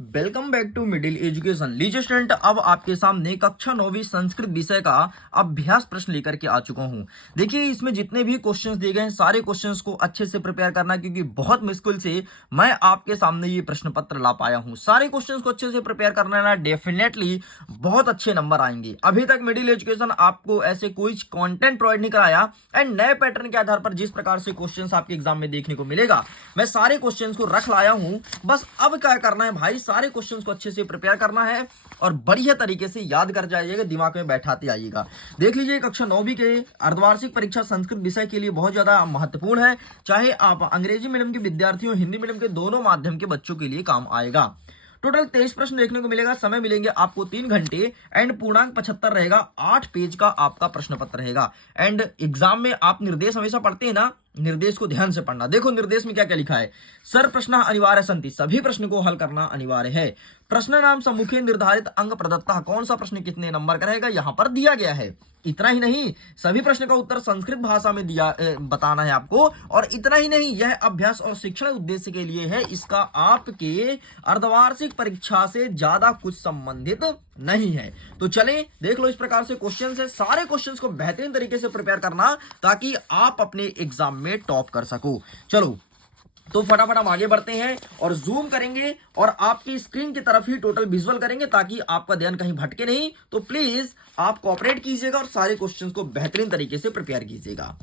Welcome back to middle education. लीजिए student, अब आपके सामने कक्षा 9वीं संस्कृत विषय का अभ्यास प्रश्न लेकर के आ चुका हूं। देखिए, इसमें जितने भी क्वेश्चंस दिए गए हैं सारे क्वेश्चंस को अच्छे से प्रिपेयर करना, क्योंकि बहुत मुश्किल से मैं आपके सामने ये प्रश्न पत्र ला पाया हूं। सारे क्वेश्चंस को अच्छे से प्रिपेयर करना ना, डेफिनेटली बहुत अच्छे नंबर आएंगे। अभी तक मिडिल एजुकेशन आपको ऐसे कोई कंटेंट प्रोवाइड नहीं कराया एंड नए पैटर्न के आधार पर जिस प्रकार से क्वेश्चंस आपके एग्जाम में देखने को मिलेगा, मैं सारे क्वेश्चंस को रख लाया हूं। बस अब क्या करना है भाई, सारे क्वेश्चंस को अच्छे से प्रिपेयर करना है और बढ़िया तरीके से याद कर जाइएगा, दिमाग में बैठाते आइएगा। देख लीजिए, कक्षा 9वीं के अर्धवार्षिक परीक्षा संस्कृत विषय के लिए बहुत ज्यादा महत्वपूर्ण है। चाहे आप अंग्रेजी मीडियम के विद्यार्थियों, हिंदी मीडियम के, दोनों माध्यम के बच्चों के लिए काम आएगा। टोटल 23 प्रश्न देखने को मिलेगा। समय मिलेंगे आपको 3 घंटे एंड पूर्णांक 75 रहेगा। 8 पेज का आपका प्रश्न पत्र रहेगा। एंड एग्जाम में आप निर्देश हमेशा पढ़ते हैं ना, निर्देश को ध्यान से पढ़ना। देखो निर्देश में क्या क्या लिखा है। सर प्रश्न अनिवार्य संति, सभी प्रश्न को हल करना अनिवार्य है। प्रश्न नाम सम्मुखे निर्धारित अंक प्रदत्ता, कौन सा प्रश्न कितने नंबर का रहेगा यहां पर दिया गया है। इतना ही नहीं, सभी प्रश्न का उत्तर संस्कृत भाषा में दिया बताना है आपको। और इतना ही नहीं, यह अभ्यास और शिक्षण उद्देश्य के लिए है। इसका आपके अर्धवार्षिक परीक्षा से ज्यादा कुछ संबंधित नहीं है। तो चलें देख लो, इस प्रकार से क्वेश्चन है। सारे क्वेश्चंस को बेहतरीन तरीके से प्रिपेयर करना ताकि आप अपने एग्जाम में टॉप कर सको। चलो तो फटाफट हम आगे बढ़ते हैं और जूम करेंगे और आपकी स्क्रीन की तरफ ही टोटल विजुअल करेंगे ताकि आपका ध्यान कहीं भटके नहीं। तो प्लीज आप कोऑपरेट कीजिएगा और सारे क्वेश्चंस को बेहतरीन तरीके से प्रिपेयर कीजिएगा।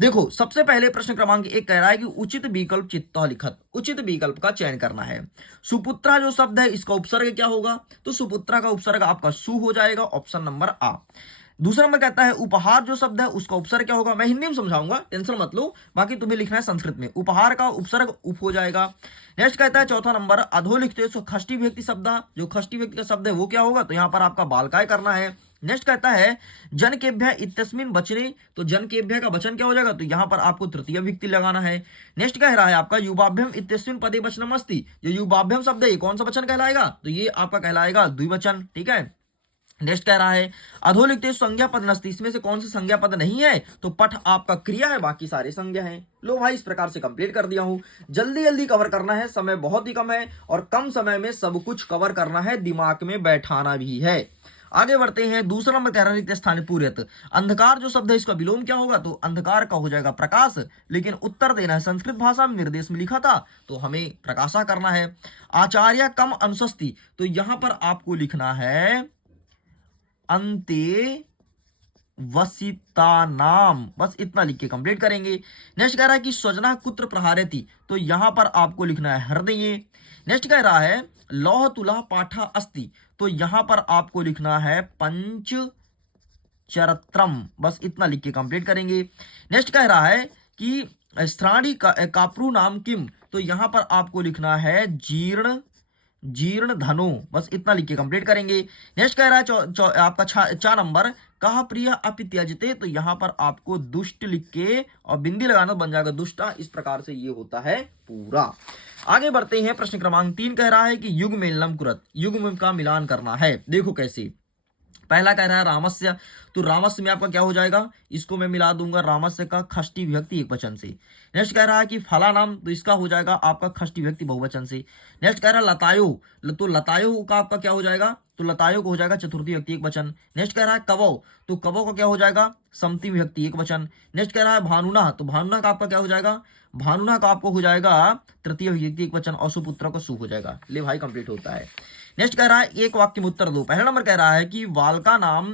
देखो, सबसे पहले प्रश्न क्रमांक 1 कह रहा है कि उचित विकल्प चित्तः लिखत, उचित विकल्प का चयन करना है। सुपुत्रा जो शब्द है, इसका उपसर्ग क्या होगा? तो सुपुत्रा का उपसर्ग आपका सु हो जाएगा, ऑप्शन नंबर आ। दूसरा नंबर कहता है उपहार जो शब्द है, उसका उपसर्ग क्या होगा? मैं हिंदी में समझाऊंगा, टेंशन मत लो, बाकी तुम्हें लिखना है संस्कृत में। उपहार का उपसर्ग उप हो जाएगा। नेक्स्ट कहता है चौथा नंबर अधो लिखते हो, खष्टी व्यक्ति शब्द, जो खष्टी व्यक्ति का शब्द है वो क्या होगा? तो यहां पर आपका बालकाय करना है। नेक्स्ट कहता है जन केभ्य इत्यस्मिन् वचने, तो जन केभ्य का वचन क्या हो जाएगा? तो यहां पर आपको तृतीय विभक्ति लगाना है। नेक्स्ट कह रहा है आपका युवाभ्यम इत्यस्मिन् पदे वचनम अस्ति, जो युवाभ्यम शब्द है कौन सा वचन कहलाएगा? तो ये आपका कहलाएगा द्विवचन। ठीक है। नेक्स्ट कह रहा है अधो लिखते संज्ञा पद नस्ती, इसमें से कौन सा संज्ञा पद नहीं है? तो पठ आपका क्रिया है, बाकी सारे संज्ञा हैं। लो भाई, इस प्रकार से कंप्लीट कर दिया हूं। जल्दी जल्दी कवर करना है, समय बहुत ही कम है और कम समय में सब कुछ कवर करना है, दिमाग में बैठाना भी है। आगे बढ़ते हैं। दूसरा नंबर कह रहा है स्थान पूर्यत, अंधकार जो शब्द है इसका विलोम क्या होगा? तो अंधकार का हो जाएगा प्रकाश, लेकिन उत्तर देना है संस्कृत भाषा में, निर्देश में लिखा था तो हमें प्रकाशा करना है। आचार्य कम अनुशस्ति, तो यहां पर आपको लिखना है अंते वसिता नाम, बस इतना लिख के कंप्लीट करेंगे। नेक्स्ट कह रहा है कि स्वजना कुत्र प्रहारती, तो यहां पर आपको लिखना है हृदय। नेक्स्ट कह रहा है लौह तुला पाठा अस्ति, तो यहां पर आपको लिखना है पंच चरत्रम, बस इतना लिख के कंप्लीट करेंगे। नेक्स्ट कह रहा है कि श्राणी काप्रू नाम किम, तो यहां पर आपको लिखना है जीर्ण जीर्ण धनो, बस इतना लिख के कंप्लीट करेंगे। नेक्स्ट कह रहा है आपका 4 नंबर कहा प्रिय अपि त्यजते, तो यहां पर आपको दुष्ट लिख के और बिंदी लगाना बन जाएगा दुष्टा। इस प्रकार से ये होता है पूरा। आगे बढ़ते हैं। प्रश्न क्रमांक 3 कह रहा है कि युग मेलनम कुरत, युग का मिलान करना है। देखो कैसे। पहला कह रहा है रामस्य, तो रामस्य में आपका क्या हो जाएगा? इसको मैं मिला दूंगा रामस्य का खष्टी विभक्ति एक वचन से। नेक्स्ट कह रहा है कि फला नाम, तो इसका हो जाएगा आपका खष्टी विभक्ति बहुवचन से। नेक्स्ट कह रहा है लतायो, तो लतायो का आपका क्या हो जाएगा? तो लतायो को हो जाएगा चतुर्थी विभक्ति एक वचन। नेक्स्ट कह रहा है कवौ, तो कवौ का क्या हो जाएगा? समती विभक्ति एक वचन। नेक्स्ट कह रहा है भानुना, तो भानुना का आपका क्या हो जाएगा? भानुना का आपको हो जाएगा तृतीय विभक्ति एक वचन और सुपुत्र का सु हो जाएगा। ले भाई कंप्लीट होता है। नेक्स्ट कह रहा है एक वाक्य में उत्तर दो। पहला नंबर कह रहा है कि बालका नाम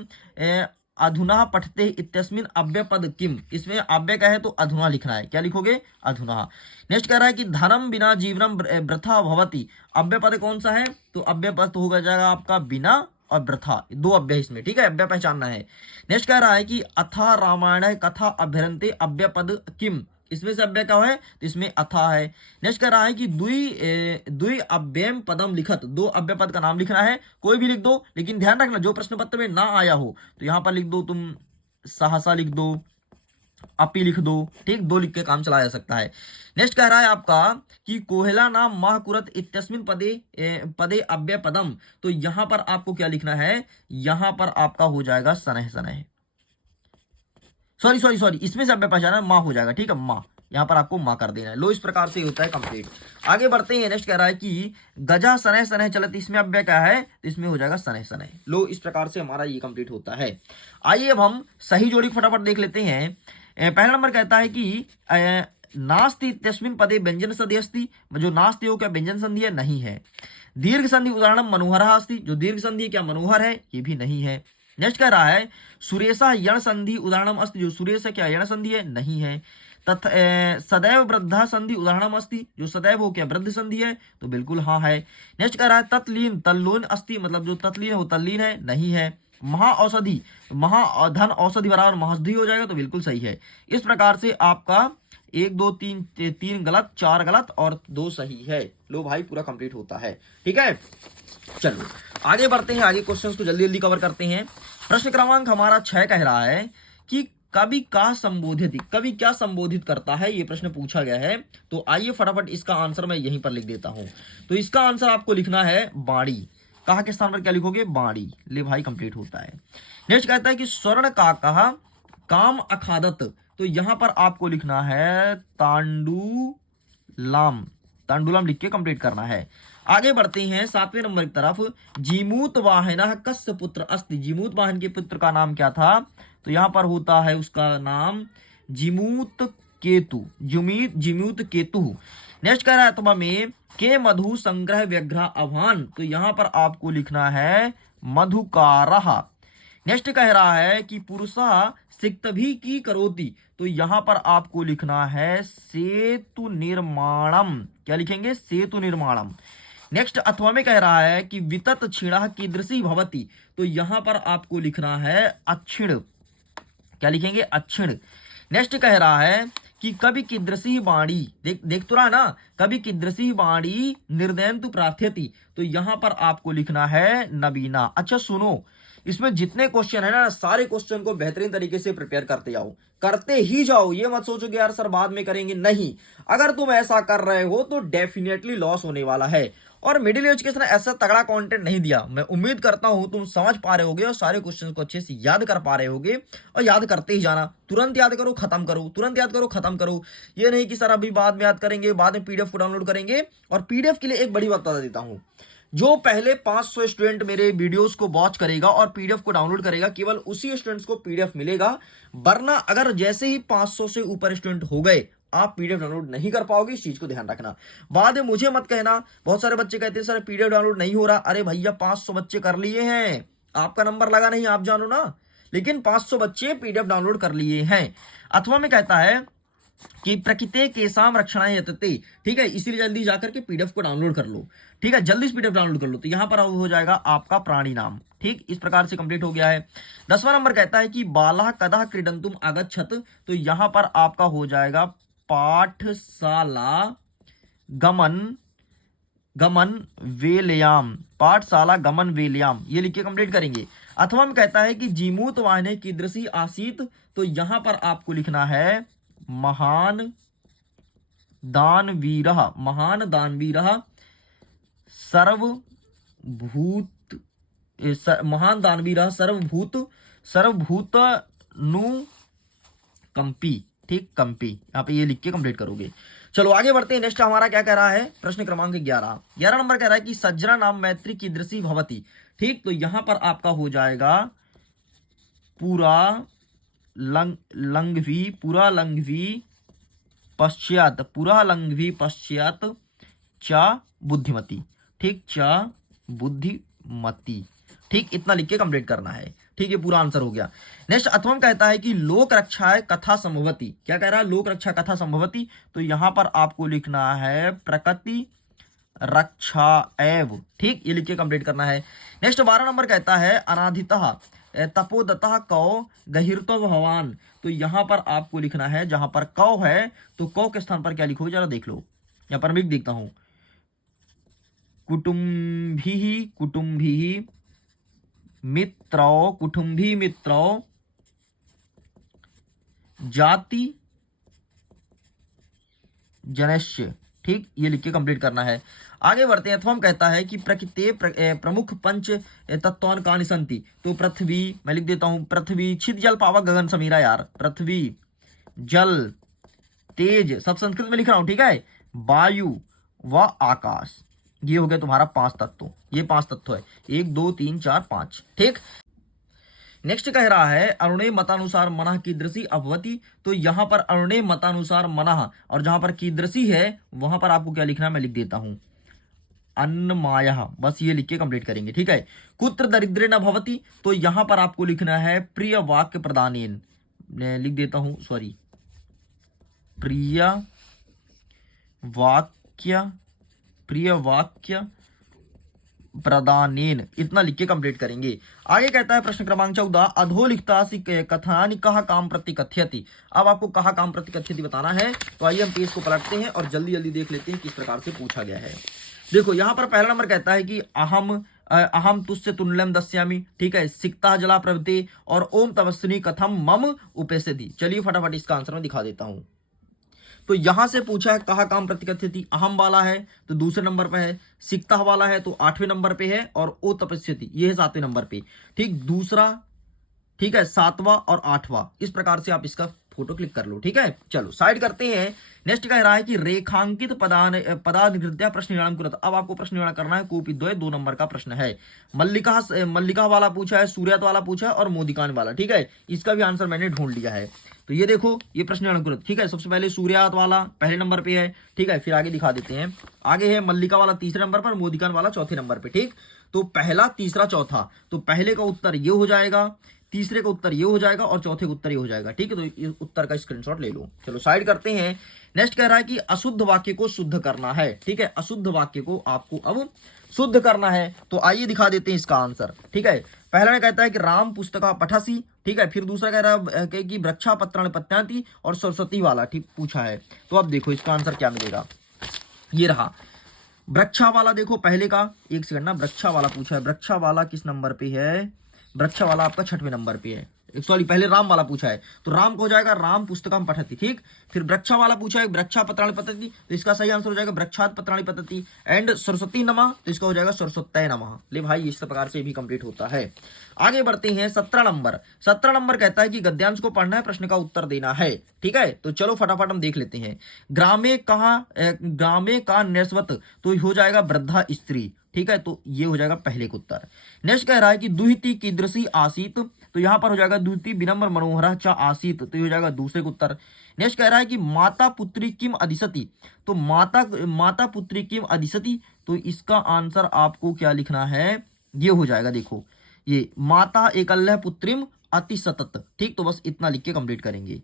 अधुना पठते इत्यस्मिन् अव्यय पद किम, इसमें अव्यय का है तो अधुना लिखना है। क्या लिखोगे? अधुना। नेक्स्ट कह रहा है कि धनम बिना जीवनम वृथा भवति, अव्यय पद कौन सा है? तो अव्यय पद तो होगा जाएगा आपका बिना और वृथा, दो अव्यय इसमें। ठीक है, अव्यय पहचानना है। नेक्स्ट कह रहा है कि अथा रामायण कथा अभ्यरंते अव्यय पद किम, इसमें से अव्यय क्या है? तो इसमें अथा है। नेक्स्ट कह रहा है कि द्वि अव्ययम पदम लिखत, दो अव्यय पद का नाम लिखना है। कोई भी लिख दो, लेकिन ध्यान रखना जो प्रश्न पत्र में ना आया हो तो यहां पर लिख दो, तुम सहसा लिख दो, अपी लिख दो। ठीक, 2 लिख के काम चलाया जा सकता है। नेक्स्ट कह रहा है आपका कि कोहला नाम माह कुरत इत्यस्मिन् पदे अव्यय पदम, तो यहां पर आपको क्या लिखना है? यहां पर आपका हो जाएगा सनह सनह, सॉरी इसमें से अव्यय पहचाना माँ हो जाएगा। ठीक है, माँ, यहाँ पर आपको माँ कर देना है। लो, इस प्रकार से होता है कंप्लीट। आगे बढ़ते हैं। नेक्स्ट कह रहा है कि गजा सनह सनह चलत, इसमें अव्यय क्या है, तो इसमें हो जाएगा सनह सनह। लो, इस प्रकार से हमारा ये कंप्लीट होता है। आइए अब हम सही जोड़ी को फटाफट देख लेते हैं। पहला नंबर कहता है कि नास्ति इत्यस्मिन् पदे व्यंजन संधि अस्ति, जो नास्ति हो क्या व्यंजन संधि है, नहीं है। दीर्घ संधि उदाहरण मनोहर अस्ति, जो दीर्घ संधि क्या मनोहर है, ये भी नहीं है। नेक्स्ट कह रहा है सुरेशा यण संधि उदाहरणम अस्ति, जो सुरेश है क्या यण संधि है, नहीं है। तथा सदैव वृद्धा संधि उदाहरणम अस्ति, जो सदैव हो क्या वृद्ध संधि है, तो बिल्कुल हाँ है। नेक्स्ट कह रहा है तत्लीन तल्लोन अस्ति, मतलब जो तत्लीन है वो तल्लीन है, नहीं है। महाऔषधि, महाधन औषधि बराबर महौषधि हो जाएगा, तो बिल्कुल सही है। इस प्रकार से आपका 1 2 3 गलत, 4 गलत और 2 सही है। लो भाई, पूरा कंप्लीट होता है। ठीक है, चलो आगे बढ़ते हैं। आगे क्वेश्चंस को जल्दी जल्दी कवर करते हैं। प्रश्न क्रमांक हमारा 6 कह रहा है कि कवि का संबोधित, कवि क्या संबोधित करता है, ये प्रश्न पूछा गया है। तो आइए फटाफट इसका आंसर मैं यहीं पर लिख देता हूं। तो इसका आंसर आपको लिखना है बाणी। कहा के स्थान पर क्या लिखोगे, बाणी। ले भाई, कंप्लीट होता है। नेक्स्ट कहता है कि स्वर्ण का कहा काम अखादत, तो यहां पर आपको लिखना है तांडुलाम। तांडुलाम लिख के कंप्लीट करना है। आगे बढ़ते हैं 7वें नंबर की तरफ। जीमूत वाहन कस्य पुत्र अस्ति, जीमूत वाहन के पुत्र का नाम क्या था, तो यहां पर होता है उसका नाम जीमूत केतु, जीमूत केतु। नेक्स्ट कह रहा है तुम्हारा में के मधु संग्रह व्यग्रह आह्वान, तो यहां पर आपको लिखना है मधुकारः। नेक्स्ट कह रहा है कि पुरुषा सिक्त भी की करोति, तो यहां पर आपको लिखना है सेतु निर्माणम। क्या लिखेंगे, सेतु निर्माणम। नेक्स्ट अथवा में कह रहा है कि वितत क्षीणः कीदृशी भवति, तो यहां पर आपको लिखना है अक्षिण। क्या लिखेंगे, अक्षिण। नेक्स्ट कह रहा है कि कवि कीदृशी वाणी, देख तो रहा ना, कवि कीदृशी वाणी निर्दयन्तु प्रार्थयति, तो यहां पर आपको लिखना है नवीना। अच्छा सुनो, इसमें जितने क्वेश्चन है ना, सारे क्वेश्चन को बेहतरीन तरीके से प्रिपेयर करते जाओ, करते ही जाओ। ये मत सोचो कि यार सर बाद में करेंगे, नहीं। अगर तुम ऐसा कर रहे हो तो डेफिनेटली लॉस होने वाला है। और मिडिल एजुकेशन ने ऐसा तगड़ा कंटेंट नहीं दिया। मैं उम्मीद करता हूं तुम समझ पा रहे होगे और सारे क्वेश्चन को अच्छे से याद कर पा रहे होगे। और याद करते ही जाना, तुरंत याद करो खत्म करो, तुरंत याद करो खत्म करो। ये नहीं कि सर अभी बाद में याद करेंगे, बाद में पीडीएफ को डाउनलोड करेंगे। और पीडीएफ के लिए एक बड़ी बात बता देता हूं, जो पहले 500 स्टूडेंट मेरे वीडियोस को वॉच करेगा और पीडीएफ को डाउनलोड करेगा, केवल उसी स्टूडेंट्स को पीडीएफ मिलेगा। वरना अगर जैसे ही 500 से ऊपर स्टूडेंट हो गए, आप पीडीएफ डाउनलोड नहीं कर पाओगे। इस चीज को ध्यान रखना। बाद में मुझे मत कहना, बहुत सारे बच्चे कहते हैं सर पीडीएफ डाउनलोड नहीं हो रहा। अरे भैया, 500 बच्चे कर लिए हैं, आपका नंबर लगा नहीं, आप जानो ना। लेकिन 500 बच्चे पीडीएफ डाउनलोड कर लिए हैं। अथवा में कहता है कि प्रकृति के साम रक्षणा यतते, ठीक है, इसीलिए जल्दी जाकर के पीडीएफ को डाउनलोड कर लो। ठीक है, जल्दी से पीडीएफ डाउनलोड कर लो। तो यहां पर हो जाएगा आपका प्राणी नाम। ठीक, इस प्रकार से कंप्लीट हो गया है। 10वां नंबर कहता है कि बाला कदा क्रीडंतुम आगच्छत, तो यहां पर आपका हो जाएगा पाठशाला गमन वेलयाम, पाठशाला गमन वेलयाम, ये लिख के कंप्लीट करेंगे। अथवा में कहता है कि जीमूत वाहने कीदृशी आसीत, तो यहां पर आपको लिखना है महान दानवीरः, महान दानवीरः सर्वभूत, महान दानवीरः सर्वभूत कंपी। ठीक, कंपी, यहाँ पे ये लिख के कंप्लीट करोगे। चलो आगे बढ़ते हैं। नेक्स्ट हमारा क्या कह रहा है, प्रश्न क्रमांक 11 नंबर कह रहा है कि सज्जना नाम मैत्री कीदृशी भवति। ठीक, तो यहां पर आपका हो जाएगा पूरा लंघवी पश्चात चा बुद्धिमती। ठीक, चा बुद्धिमती। ठीक, इतना लिख के कंप्लीट करना है। ठीक है, पूरा आंसर हो गया। नेक्स्ट अथवा कहता है कि लोक रक्षा कथा संभवती। क्या कह रहा है, लोक रक्षा कथा संभवती, तो यहां पर आपको लिखना है प्रकृति रक्षा एव। ठीक, ये लिख के कंप्लीट करना है। नेक्स्ट 12 नंबर कहता है अनाधितः तपोदतः कौ गहिरतो भवान, तो यहां पर आपको लिखना है, जहां पर कौ है तो कौ के स्थान पर क्या लिखोगे जरा देख लो। यहां पर मैं देखता हूं, कुटुंभी मित्रों जाति जनस्य। ठीक, ये लिख के कंप्लीट करना है। आगे बढ़ते हैं। अथवा कहता है कि प्रकृति प्रमुख पंच तत्वान कानि सन्ति, तो पृथ्वी, मैं लिख देता हूं पृथ्वी, छिद जल पावक गगन समीरा। यार पृथ्वी, जल, तेज, सब संस्कृत में लिख रहा हूं, ठीक है, वायु व आकाश। ये हो गया तुम्हारा 5 तत्व, ये 5 तत्व है, 1 2 3 4 5, ठीक। नेक्स्ट कह रहा है अरुणे मतानुसार मनः कीदृशी अभवती। तो यहां पर अरुणे मतानुसार मनः, और जहां पर कीदृशी है वहां पर आपको क्या लिखना है, मैं लिख देता हूं, अन्नमाया, बस ये लिख के कंप्लीट करेंगे, ठीक है। कुत्र दरिद्रे न भवती, तो यहां पर आपको लिखना है प्रिय वाक्य प्रदानेन, लिख देता हूं, सॉरी, प्रिय वाक्य, प्रिय वाक्य प्रदानेन, इतना लिख के कंप्लीट करेंगे। आगे कहता है प्रश्न क्रमांक 14, अधोलिखितासि कथनानि कहा काम प्रति कथयति। अब आपको कहा काम प्रति कथयति बताना है। तो आइए हम पेज को पलटते हैं और जल्दी जल्दी देख लेते हैं किस प्रकार से पूछा गया है। देखो यहाँ पर पहला नंबर कहता है कि अहम तुस्य तुल्यम दस्यामि, ठीक है, सिक्ता जला प्रभृति, और ओम तपस्विनी कथम मम उपैस्यति। चलिए फटाफट इसका आंसर मैं दिखा देता हूं। तो यहां से पूछा है कहा काम प्रतिकथ्यति, अहम वाला है तो दूसरे नंबर पे है, सिक्ता वाला है तो 8वें नंबर पे है, और ओ तपस्यति ये है 7वें नंबर पे, ठीक। दूसरा, ठीक है, 7वां और 8वां, इस प्रकार से आप इसका फोटो क्लिक कर लो, ठीक है। चलो साइड करते हैं। नेक्स्ट कह रहा है कि रेखांकित पदानुकृत्या प्रश्न निवारण कुरत। अब आपको प्रश्न निवारण करना है, कोपी 2 नंबर का प्रश्न है। मल्लिका वाला पूछा है, सूर्यात वाला पूछा है, और मोदिकान वाला, ठीक है। इसका भी आंसर मैंने ढूंढ लिया है। तो ये देखो, ये प्रश्न निवारण कुरत, ठीक है। सबसे पहले सूर्यात वाला पहले नंबर पे है, ठीक है। फिर आगे दिखा देते हैं, आगे है मल्लिका वाला तीसरे नंबर पर, मोदिकान वाला चौथे नंबर पे, ठीक। तो पहला, तीसरा, चौथा, तो पहले का उत्तर ये हो जाएगा, तीसरे का उत्तर ये हो जाएगा, और चौथे का उत्तर ये हो जाएगा, ठीक है। तो इस उत्तर का स्क्रीनशॉट ले लो। चलो साइड करते हैं। नेक्स्ट कह रहा है कि अशुद्ध वाक्य को शुद्ध करना है, ठीक है। अशुद्ध वाक्य को आपको अब शुद्ध करना है। तो आइए दिखा देते हैं इसका आंसर, ठीक है। पहला में कहता है कि राम पुस्तका पठसी, ठीक है। फिर दूसरा कह रहा है कि वृक्षा पत्राणि पत्यांति, और सरस्वती वाला, ठीक, पूछा है। तो अब देखो इसका आंसर क्या मिलेगा, ये रहा वृक्षा वाला। देखो पहले का, एक सेकंड ना, वृक्षा वाला पूछा है, वृक्षा वाला किस नंबर पे है, वृक्षा वाला आपका 6वें नंबर पे है, सॉरी पहले राम वाला पूछा है, तो राम को हो जाएगा राम पुस्तकम पठति, ठीक। फिर वृक्षा वाला पूछा है वृक्षा पत्राणि पतति, तो इसका सही आंसर हो जाएगा वृक्षात पत्राणि पतति। एंड सरस्वती नमः, तो इसका हो जाएगा सरस्वत्यै नमः। ले भाई, इस प्रकार से भी कंप्लीट होता है। आगे बढ़ते हैं 17 नंबर। 17 नंबर कहता है कि गद्यांश को पढ़ना है, प्रश्न का उत्तर देना है, ठीक है। तो चलो फटाफट हम देख लेते हैं। ग्रामे का निस्वत, तो हो जाएगा वृद्धा स्त्री, ठीक है। तो ये हो जाएगा पहले का उत्तर। नेक्स्ट कह रहा है कि दुहिति कीदृशी आसीत, तो यहां पर हो जाएगा दुहिति विनम्र मनोहर च आसीत, तो ये हो जाएगा दूसरे का उत्तर। नेक्स्ट कह रहा है कि माता पुत्री किम अधिसति, तो माता पुत्री किम अधिसति, तो इसका आंसर आपको क्या लिखना है, ये हो जाएगा, देखो ये माता एकल्य पुत्रिम अति सतत, ठीक। तो बस इतना लिख के कंप्लीट करेंगे।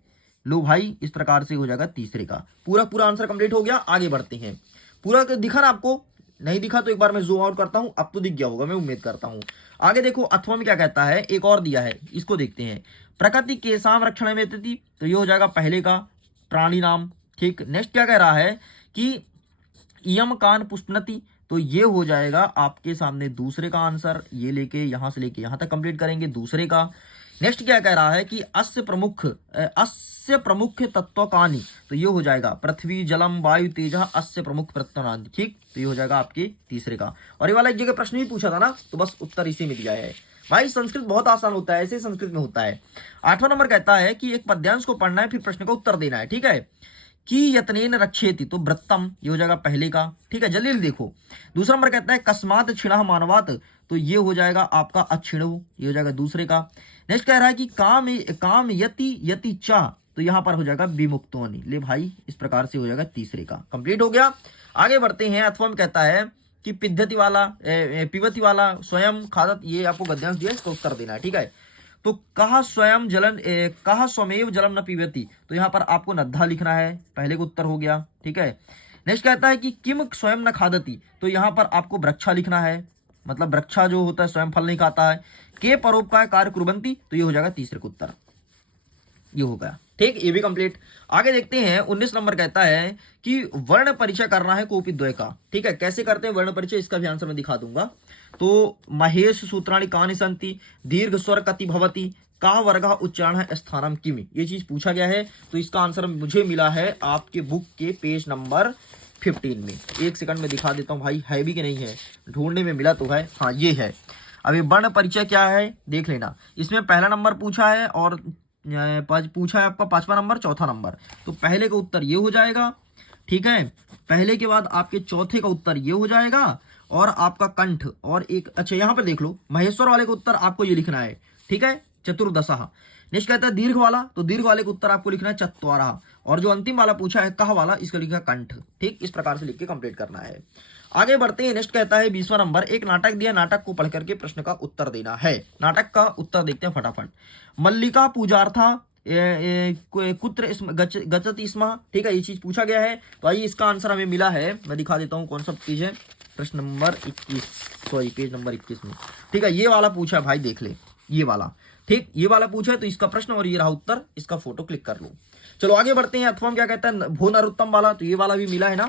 लो भाई, इस प्रकार से हो जाएगा तीसरे का पूरा आंसर कंप्लीट हो गया। आगे बढ़ते हैं। पूरा दिखा ना आपको, नहीं दिखा तो एक बार मैं जूम आउट करता हूं, अब तो दिख गया होगा, मैं उम्मीद करता हूं। आगे देखो अथवा में क्या कहता है, एक और दिया है, इसको देखते हैं। प्रकृति के साम रक्षण में स्थिति, तो ये हो जाएगा पहले का प्राणी नाम, ठीक। नेक्स्ट क्या कह रहा है कि इयम कान पुष्पनति, तो ये हो जाएगा आपके सामने दूसरे का आंसर। ये लेके यहां से लेके यहां तक कंप्लीट करेंगे दूसरे का। नेक्स्ट क्या कह रहा है कि अस्य प्रमुख तत्वकानि, तो ये हो जाएगा पृथ्वी जलम वायु तेज अस्य प्रमुख तत्वकानि, ठीक। तो ये हो जाएगा आपके तीसरे का। और ये वाला एक जगह प्रश्न भी पूछा था ना, तो बस उत्तर इसी में दिया है। भाई संस्कृत बहुत आसान होता है, ऐसे संस्कृत में होता है। 8वां नंबर कहता है कि एक पद्यांश को पढ़ना है, फिर प्रश्न का उत्तर देना है, ठीक है। कि यत्नेन रक्षेति, तो वृत्तम, ये हो जाएगा पहले का, ठीक है। जल्दी देखो। दूसरा नंबर कहता है कस्मात क्षिणः मानवात, तो ये हो जाएगा आपका अक्षिणु, ये हो जाएगा दूसरे का। नेक्स्ट कह रहा है कि काम यति चा, तो यहां पर हो जाएगा विमुक्तोनि। ले भाई, इस प्रकार से हो जाएगा तीसरे का, कंप्लीट हो गया। आगे बढ़ते हैं। अथवा में कहता है कि पिद्धति वाला स्वयं खादत, ये आपको गद्यांश दिया, इसका उत्तर देना है, ठीक है। तो कहा स्वमेव जलम न पीबती, तो यहां पर आपको नद्धा लिखना है, पहले का उत्तर हो गया, ठीक है। नेक्स्ट कहता है कि किम स्वयं न खादती, तो यहां पर आपको वृक्षा लिखना है, मतलब वृक्षा जो होता है स्वयं फल नहीं खाता है। के परोपकार कार्य कुर्वन्ति, तो ये हो जाएगा तीसरे का उत्तर, ये हो गया, ठीक। ये भी कंप्लीट। आगे देखते हैं। 19 नंबर कहता है कि वर्ण परिचय करना है कोपी द्वय का, ठीक है। कैसे करते हैं वर्ण परिचय, इसका भी आंसर मैं दिखा दूंगा। तो महेश सूत्राणि कानि सन्ति, दीर्घ स्वर कति भवति, का वर्ग उच्चारण स्थानम किमि, ये चीज पूछा गया है। तो इसका आंसर मुझे मिला है आपके बुक के पेज नंबर 15 में। एक सेकंड में दिखा देता हूँ भाई, है भी कि नहीं है, ढूंढने में मिला तो है, हाँ ये है। अभी वर्ण परिचय क्या है देख लेना। इसमें पहला नंबर पूछा है और पूछा है आपका 5वां नंबर, चौथा नंबर, तो पहले का उत्तर ये हो जाएगा, ठीक है। पहले के बाद आपके चौथे का उत्तर ये हो जाएगा, और आपका कंठ, और एक अच्छा यहाँ पर देख लो, महेश्वर वाले का उत्तर आपको ये लिखना है, ठीक है, चतुर्दशः। नेक्स्ट कहता है दीर्घ वाला, तो दीर्घ वाले का उत्तर आपको लिखना है चत्वारः, और जो अंतिम वाला पूछा है कह वाला, इसका लिखा कंठ, ठीक, इस प्रकार से लिख के कंप्लीट करना है। आगे बढ़ते हैं। नेक्स्ट कहता है 20वां नंबर, एक नाटक दिया, नाटक को पढ़ करके प्रश्न का उत्तर देना है। नाटक का उत्तर देखते हैं फटाफट। मल्लिका पूजार्था कुत्र गचति स्म, ठीक है, ये चीज पूछा गया है। तो आइए इसका आंसर हमें मिला है, मैं दिखा देता हूँ कौन सा चीज है। प्रश्न नंबर 21, सॉरी पेज नंबर 21 में, ठीक है, ये वाला पूछा है भाई, देख ले ये वाला, ठीक, ये वाला पूछा है, तो इसका प्रश्न और ये रहा उत्तर, इसका फोटो क्लिक कर लो। चलो आगे बढ़ते हैं। अथवा क्या कहता है, भो नरोत्तम वाला, तो ये वाला भी मिला है ना,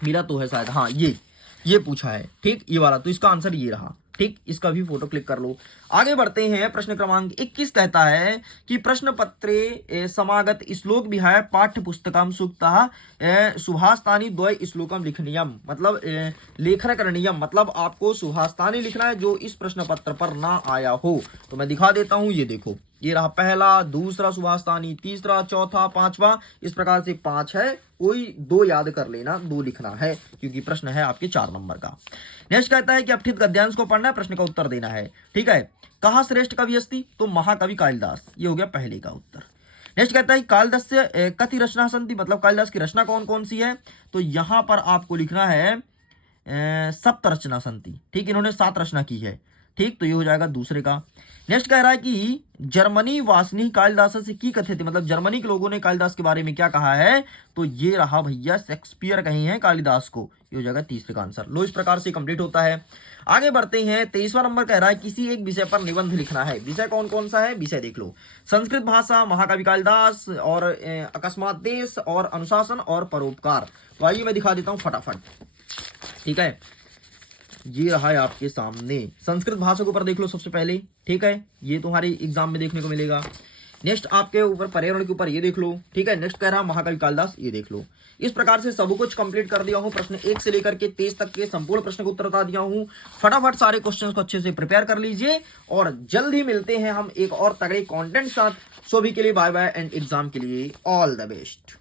मिला तो है शायद, हाँ ये पूछा है, ठीक, ये वाला, तो इसका आंसर ये रहा, ठीक, इसका भी फोटो क्लिक कर लो। आगे बढ़ते हैं। प्रश्न क्रमांक 21 कहता है कि प्रश्न पत्रे समागत श्लोक विहाय पाठ्य पुस्तकम सूक्तः सुभाषतानी द्वय श्लोकम लिखनीयम, मतलब लेखन करणीयम, मतलब आपको सुभाषतानी लिखना है जो इस प्रश्न पत्र पर ना आया हो। तो मैं दिखा देता हूं, ये देखो, ये रहा पहला, दूसरा सुभाषतानी, तीसरा, चौथा, पांचवा, इस प्रकार से 5 है, कोई 2 याद कर लेना, 2 लिखना है, क्योंकि प्रश्न है आपके 4 नंबर का। नेक्स्ट कहता है कि अपठित गद्यांश को पढ़ना है, प्रश्न का उत्तर देना है, ठीक है। कहा श्रेष्ठ कवि अस्ति, तो महाकवि कालिदास, ये हो गया पहले का उत्तर। नेक्स्ट कहता है कालिदास से कति रचना संति, मतलब कालिदास की रचना कौन कौन सी है, तो यहां पर आपको लिखना है सप्त रचना संति, ठीक, इन्होंने 7 रचना की है, ठीक, तो ये हो जाएगा दूसरे का। नेक्स्ट कह रहा है कि जर्मनी वासनी कालिदास से की कथित, मतलब जर्मनी के लोगों ने कालिदास के बारे में क्या कहा है, तो ये रहा भैया शेक्सपियर कहे हैं कालिदास को, ये हो जाएगा तीसरे का आंसर। लो, इस प्रकार से कंप्लीट होता है। आगे बढ़ते हैं। 23वां नंबर कह रहा है किसी एक विषय पर निबंध लिखना है। विषय कौन कौन सा है, विषय देख लो, संस्कृत भाषा, महाकवि कालिदास, और अकस्मात देश, और अनुशासन, और परोपकार। तो आइए मैं दिखा देता हूं फटाफट, ठीक है, ये रहा है आपके सामने। संस्कृत भाषा के ऊपर देख लो सबसे पहले, ठीक है, ये तुम्हारे एग्जाम में देखने को मिलेगा। नेक्स्ट आपके ऊपर पर्यावरण के ऊपर ये देख लो, ठीक है। नेक्स्ट कह रहा महाकवि कालिदास, ये देख लो। इस प्रकार से सब कुछ कंप्लीट कर दिया हूं। प्रश्न 1 से लेकर के 23 तक के संपूर्ण प्रश्न को उत्तर बता दिया हूं। फटाफट सारे क्वेश्चंस को अच्छे से प्रिपेयर कर लीजिए, और जल्द ही मिलते हैं हम एक और तगड़े कंटेंट साथ। सभी के लिए बाय बाय, एंड एग्जाम के लिए ऑल द बेस्ट।